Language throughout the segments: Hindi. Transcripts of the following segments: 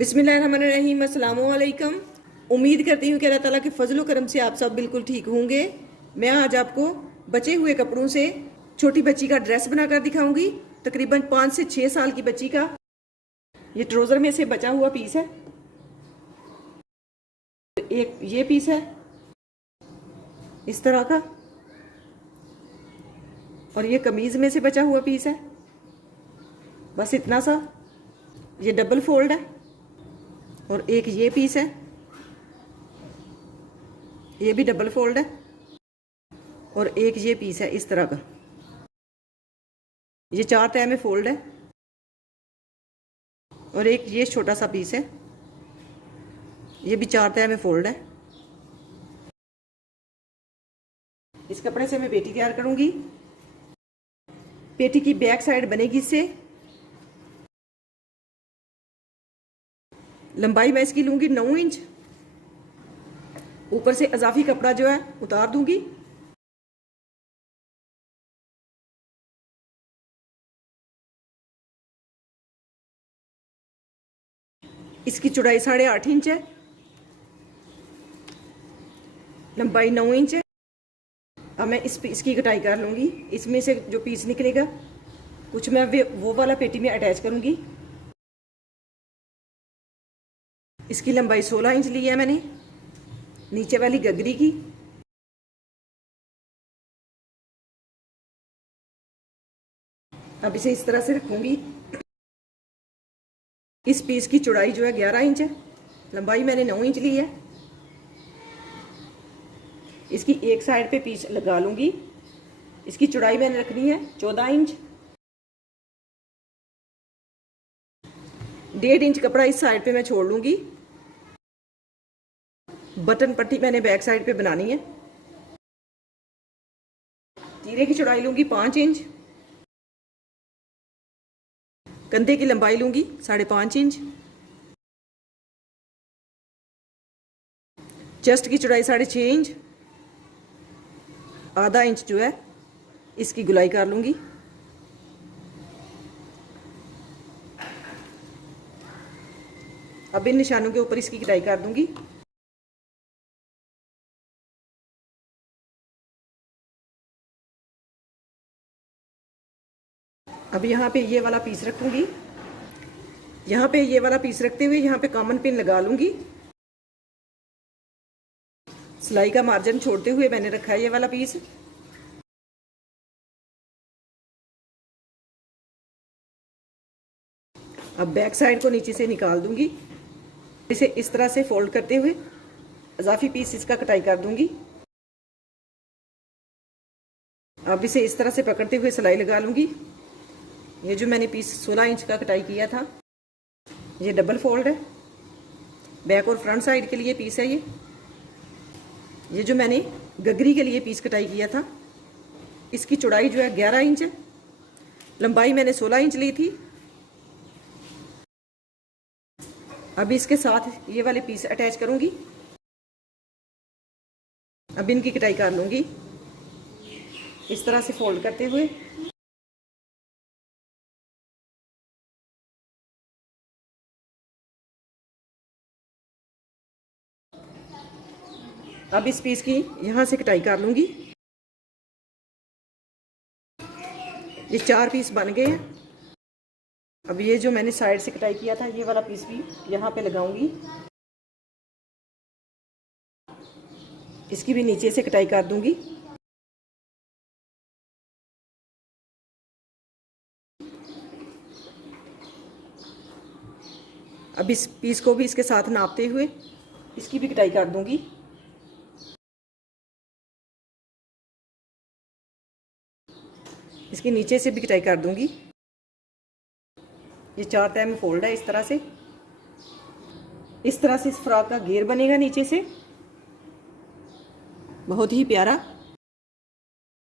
बिस्मिल्लाहिर्रहमानिर्रहीम, अस्सलामु अलैकुम। उम्मीद करती हूँ कि अल्लाह ताला के फजल करम से आप सब बिल्कुल ठीक होंगे। मैं आज आपको बचे हुए कपड़ों से छोटी बच्ची का ड्रेस बनाकर दिखाऊंगी। तकरीबन 5 से 6 साल की बच्ची का ये ट्राउज़र में से बचा हुआ पीस है, एक ये पीस है इस तरह का, और ये कमीज़ में से बचा हुआ पीस है, बस इतना सा। ये डबल फोल्ड है, और एक ये पीस है, ये भी डबल फोल्ड है, और एक ये पीस है इस तरह का। ये 4 तह में फोल्ड है, और एक ये छोटा सा पीस है, ये भी 4 तह में फोल्ड है। इस कपड़े से मैं पेटी तैयार करूंगी। पेटी की बैक साइड बनेगी इससे। लंबाई मैं इसकी लूंगी 9 इंच। ऊपर से इजाफी कपड़ा जो है उतार दूंगी। इसकी चौड़ाई 8.5 इंच है, लंबाई 9 इंच है। अब मैं इसकी कटाई कर लूंगी। इसमें से जो पीस निकलेगा कुछ मैं वो वाला पेटी में अटैच करूंगी। इसकी लंबाई 16 इंच ली है मैंने नीचे वाली गगरी की। अब इसे इस तरह से रखूंगी। इस पीस की चौड़ाई जो है 11 इंच है, लंबाई मैंने 9 इंच ली है। इसकी एक साइड पे पीस लगा लूंगी। इसकी चौड़ाई मैंने रखनी है 14 इंच। 1.5 इंच कपड़ा इस साइड पे मैं छोड़ लूंगी। बटन पट्टी मैंने बैक साइड पे बनानी है। तीरे की चौड़ाई लूंगी 5 इंच। कंधे की लंबाई लूंगी 5.5 इंच। चेस्ट की चौड़ाई 6.5 इंच। आधा इंच जो है इसकी गुलाई कर लूंगी। अब इन निशानों के ऊपर इसकी कटाई कर दूंगी। अब यहाँ पे ये वाला पीस रखूंगी। यहाँ पे ये वाला पीस रखते हुए यहाँ पे कॉमन पिन लगा लूंगी। सिलाई का मार्जिन छोड़ते हुए मैंने रखा है ये वाला पीस। अब बैक साइड को नीचे से निकाल दूंगी। इसे इस तरह से फोल्ड करते हुए इजाफी पीस इसका कटाई कर दूंगी। अब इसे इस तरह से पकड़ते हुए सिलाई लगा लूंगी। ये जो मैंने पीस 16 इंच का कटाई किया था, ये डबल फोल्ड है। बैक और फ्रंट साइड के लिए पीस है ये जो मैंने गगरी के लिए पीस कटाई किया था। इसकी चौड़ाई जो है 11 इंच है, लंबाई मैंने 16 इंच ली थी। अब इसके साथ ये वाले पीस अटैच करूंगी। अब इनकी कटाई कर लूंगी इस तरह से फोल्ड करते हुए। अब इस पीस की यहाँ से कटाई कर लूंगी। ये 4 पीस बन गए हैं। अब ये जो मैंने साइड से कटाई किया था ये वाला पीस भी यहाँ पे लगाऊंगी। इसकी भी नीचे से कटाई कर दूंगी। अब इस पीस को भी इसके साथ नापते हुए इसकी भी कटाई कर दूंगी। इसके नीचे से भी कटाई कर दूंगी। ये 4 तह में फोल्ड है इस तरह से। इस तरह से इस फ्रॉक का घेर बनेगा नीचे से, बहुत ही प्यारा।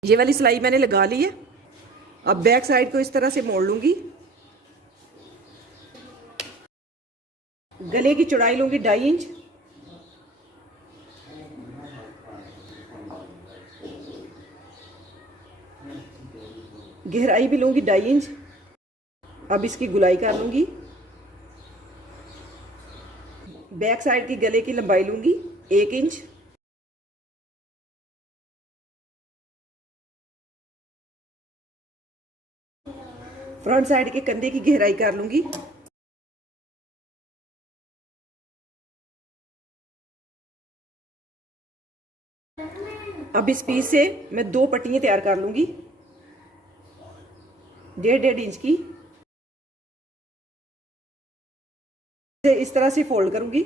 ये वाली सिलाई मैंने लगा ली है। अब बैक साइड को इस तरह से मोड़ लूंगी। गले की चौड़ाई लूंगी 2.5 इंच। गहराई भी लूंगी 2.5 इंच। अब इसकी गुलाई कर लूंगी। बैक साइड की गले की लंबाई लूंगी 1 इंच। फ्रंट साइड के कंधे की गहराई कर लूंगी। अब इस पीस से मैं 2 पट्टियां तैयार कर लूंगी 1.5 इंच की। इस तरह से फोल्ड करूंगी।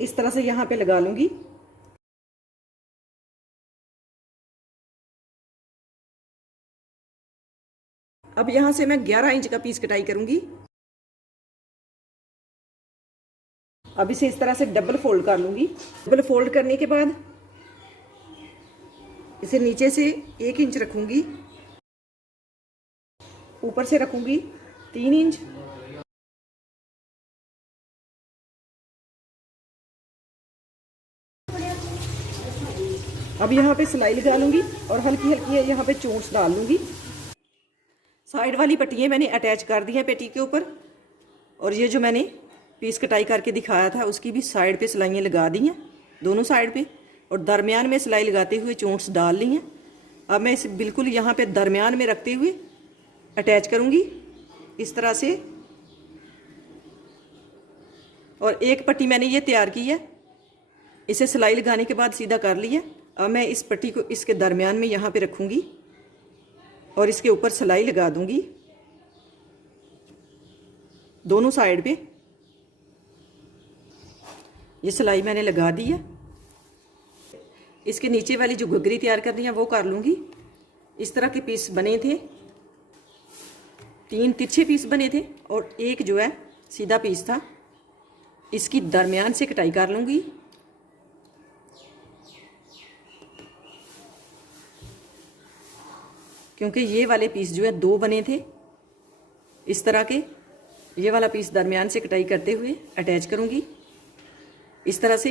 इस तरह से यहां पे लगा लूंगी। अब यहां से मैं 11 इंच का पीस कटाई करूंगी। अब इसे इस तरह से डबल फोल्ड कर लूंगी। डबल फोल्ड करने के बाद इसे नीचे से 1 इंच रखूंगी, ऊपर से रखूंगी 3 इंच। अब यहाँ पे सिलाई लगा लूंगी और हल्की हल्की यहाँ पे चोंच डाल लूंगी। साइड वाली पट्टियाँ मैंने अटैच कर दी हैं पेटी के ऊपर, और ये जो मैंने पीस कटाई करके दिखाया था उसकी भी साइड पे सिलाइयाँ लगा दी हैं दोनों साइड पे, और दरमियान में सिलाई लगाते हुए चोंच डाल ली हैं। अब मैं इसे बिल्कुल यहाँ पे दरमियान में रखते हुए अटैच करूँगी इस तरह से। और एक पट्टी मैंने ये तैयार की है, इसे सिलाई लगाने के बाद सीधा कर ली है। अब मैं इस पट्टी को इसके दरमियान में यहाँ पे रखूँगी और इसके ऊपर सिलाई लगा दूँगी दोनों साइड पे। ये सिलाई मैंने लगा दी है। इसके नीचे वाली जो घुघरी तैयार करनी है वो कर लूँगी। इस तरह के पीस बने थे, 3 तिरछे पीस बने थे और एक जो है सीधा पीस था। इसकी दरमियान से कटाई कर लूँगी। क्योंकि ये वाले पीस जो है 2 बने थे इस तरह के, ये वाला पीस दरमियान से कटाई करते हुए अटैच करूँगी इस तरह से।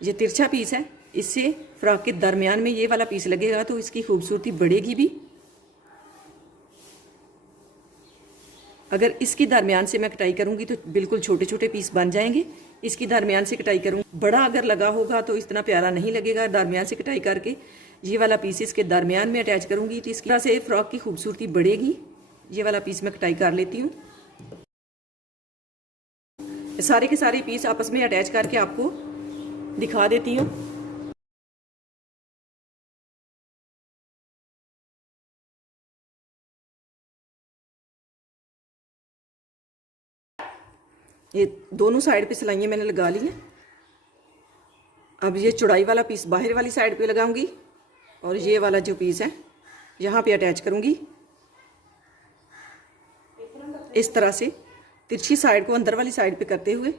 ये तिरछा पीस है, इससे फ्रॉक के दरमियान में ये वाला पीस लगेगा तो इसकी खूबसूरती बढ़ेगी भी। अगर इसकी दरमियान से मैं कटाई करूँगी तो बिल्कुल छोटे छोटे पीस बन जाएंगे। इसकी दरमियान से कटाई करूँगी, बड़ा अगर लगा होगा तो इतना प्यारा नहीं लगेगा। दरमियान से कटाई करके ये वाला पीस इसके दरमियान में अटैच करूँगी तो इसकी तरह से फ्रॉक की खूबसूरती बढ़ेगी। ये वाला पीस मैं कटाई कर लेती हूँ। सारे के सारे पीस आपस में अटैच करके आपको दिखा देती हूँ। ये दोनों साइड पे सिलाइयाँ मैंने लगा ली हैं। अब ये चौड़ाई वाला पीस बाहर वाली साइड पे लगाऊंगी और ये वाला जो पीस है यहाँ पे अटैच करूँगी इस तरह से, तिरछी साइड को अंदर वाली साइड पे करते हुए।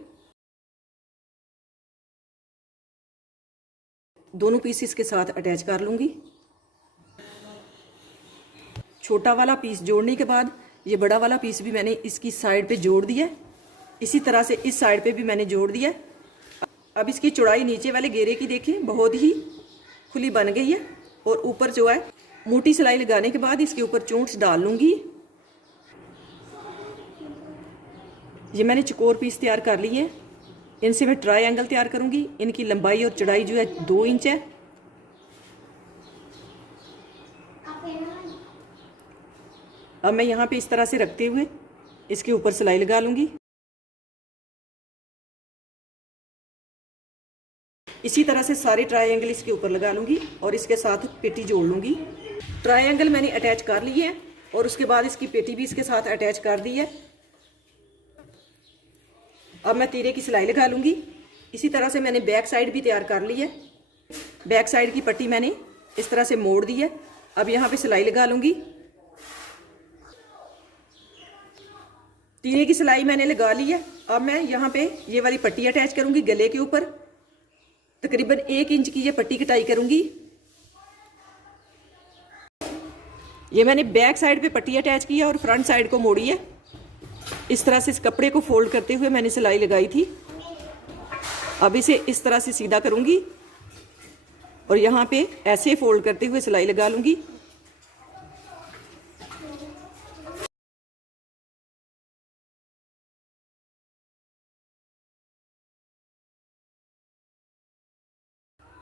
दोनों पीस इसके साथ अटैच कर लूँगी। छोटा वाला पीस जोड़ने के बाद ये बड़ा वाला पीस भी मैंने इसकी साइड पे जोड़ दिया। इसी तरह से इस साइड पे भी मैंने जोड़ दिया। अब इसकी चौड़ाई नीचे वाले घेरे की देखें बहुत ही खुली बन गई है, और ऊपर जो है मोटी सिलाई लगाने के बाद इसके ऊपर चोंच डाल लूँगी। ये मैंने चकोर पीस तैयार कर लिए हैं, इनसे मैं ट्रायंगल तैयार करूँगी। इनकी लंबाई और चौड़ाई जो है 2 इंच है। अब मैं यहाँ पे इस तरह से रखते हुए इसके ऊपर सिलाई लगा लूँगी। इसी तरह से सारे ट्रायंगल इसके ऊपर लगा लूँगी और इसके साथ पेटी जोड़ लूँगी। ट्रायंगल मैंने अटैच कर लिए हैं और उसके बाद इसकी पेटी भी इसके साथ अटैच कर दी है। अब मैं तीरे की सिलाई लगा लूँगी। इसी तरह से मैंने बैक साइड भी तैयार कर ली है। बैक साइड की पट्टी मैंने इस तरह से मोड़ दी है। अब यहाँ पे सिलाई लगा लूँगी। तीरे की सिलाई मैंने लगा ली है। अब मैं यहाँ पे ये वाली पट्टी अटैच करूँगी गले के ऊपर। तकरीबन 1 इंच की ये पट्टी कटाई करूँगी। ये मैंने बैक साइड पे पट्टी अटैच की है और फ्रंट साइड को मोड़ी है। इस तरह से इस कपड़े को फोल्ड करते हुए मैंने सिलाई लगाई थी। अब इसे इस तरह से सीधा करूँगी और यहाँ पे ऐसे फोल्ड करते हुए सिलाई लगा लूँगी।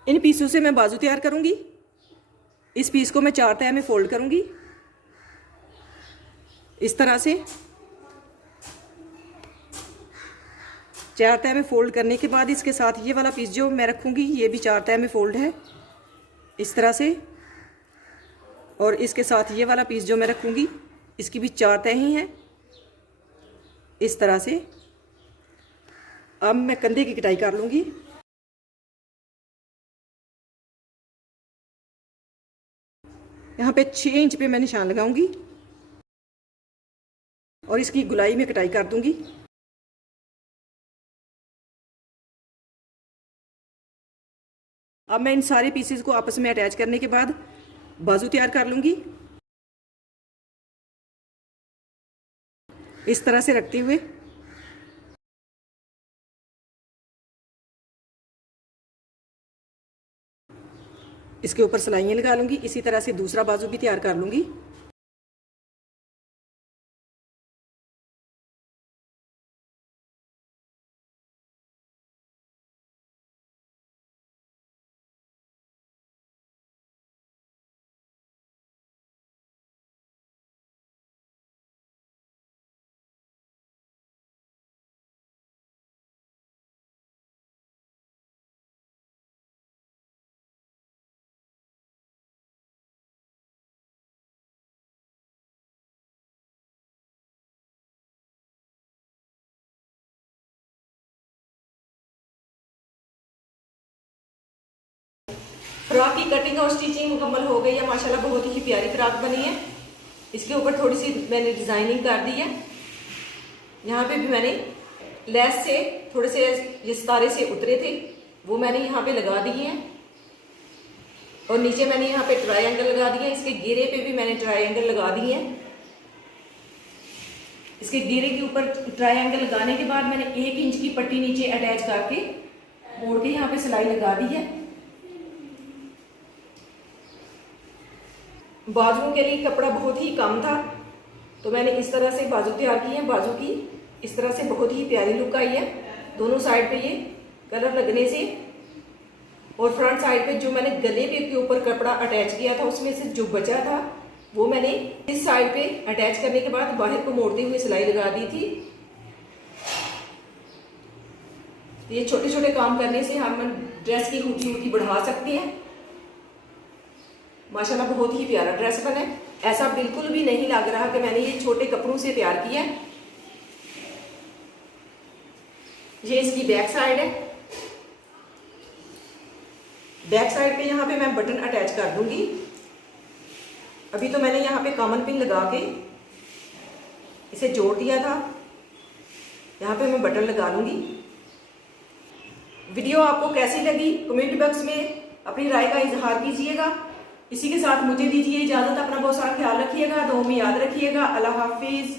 इन पीसों से मैं बाजू तैयार करूंगी। इस पीस को मैं 4 तह में फोल्ड करूंगी इस तरह से। 4 तह में फोल्ड करने के बाद इसके साथ ये वाला पीस जो मैं रखूंगी ये भी 4 तह में फोल्ड है इस तरह से, और इसके साथ ये वाला पीस जो मैं रखूंगी इसकी भी 4 तह ही हैं इस तरह से। अब मैं कंधे की कटाई कर लूंगी। यहाँ पे 6 इंच पे मैं निशान लगाऊंगी और इसकी गुलाई में कटाई कर दूंगी। अब मैं इन सारे पीसेस को आपस में अटैच करने के बाद बाजू तैयार कर लूंगी इस तरह से रखते हुए। इसके ऊपर सिलाइयाँ लगा लूंगी। इसी तरह से दूसरा बाजू भी तैयार कर लूंगी। फ्रॉक की कटिंग और स्टिचिंग मुकम्मल हो गई है माशाल्लाह, बहुत ही प्यारी फ्रॉक बनी है। इसके ऊपर थोड़ी सी मैंने डिजाइनिंग कर दी है। यहाँ पे भी मैंने लेस से थोड़े से ये सितारे से उतरे थे वो मैंने यहाँ पे लगा दिए हैं, और नीचे मैंने यहाँ पे ट्रायंगल लगा दिए। इसके घेरे पे भी मैंने ट्रायंगल लगा दिए हैं। इसके घेरे के ऊपर ट्रायंगल लगाने के बाद मैंने 1 इंच की पट्टी नीचे अटैच करके मोड़ के यहाँ पे सिलाई लगा दी है। बाजुओं के लिए कपड़ा बहुत ही कम था तो मैंने इस तरह से बाजू तैयार की है। बाजू की इस तरह से बहुत ही प्यारी लुक आई है दोनों साइड पे ये कलर लगने से। और फ्रंट साइड पे जो मैंने गले पे के ऊपर कपड़ा अटैच किया था उसमें से जो बचा था वो मैंने इस साइड पे अटैच करने के बाद बाहर को मोड़ते हुए सिलाई लगा दी थी। ये छोटे छोटे काम करने से हम ड्रेस की खूबसूरती बढ़ा सकते हैं। माशाल्लाह बहुत ही प्यारा ड्रेस बना है। ऐसा बिल्कुल भी नहीं लग रहा कि मैंने ये छोटे कपड़ों से तैयार किया है। ये इसकी बैक साइड है। बैक साइड पे यहाँ पे मैं बटन अटैच कर दूंगी। अभी तो मैंने यहाँ पे कॉमन पिन लगा के इसे जोड़ दिया था। यहाँ पे मैं बटन लगा लूंगी। वीडियो आपको कैसी लगी कमेंट बॉक्स में अपनी राय का इजहार कीजिएगा। इसी के साथ मुझे दीजिए इजाजत। अपना बहुत सारा ख्याल रखिएगा, दुआ में याद रखिएगा। अल्लाह हाफिज।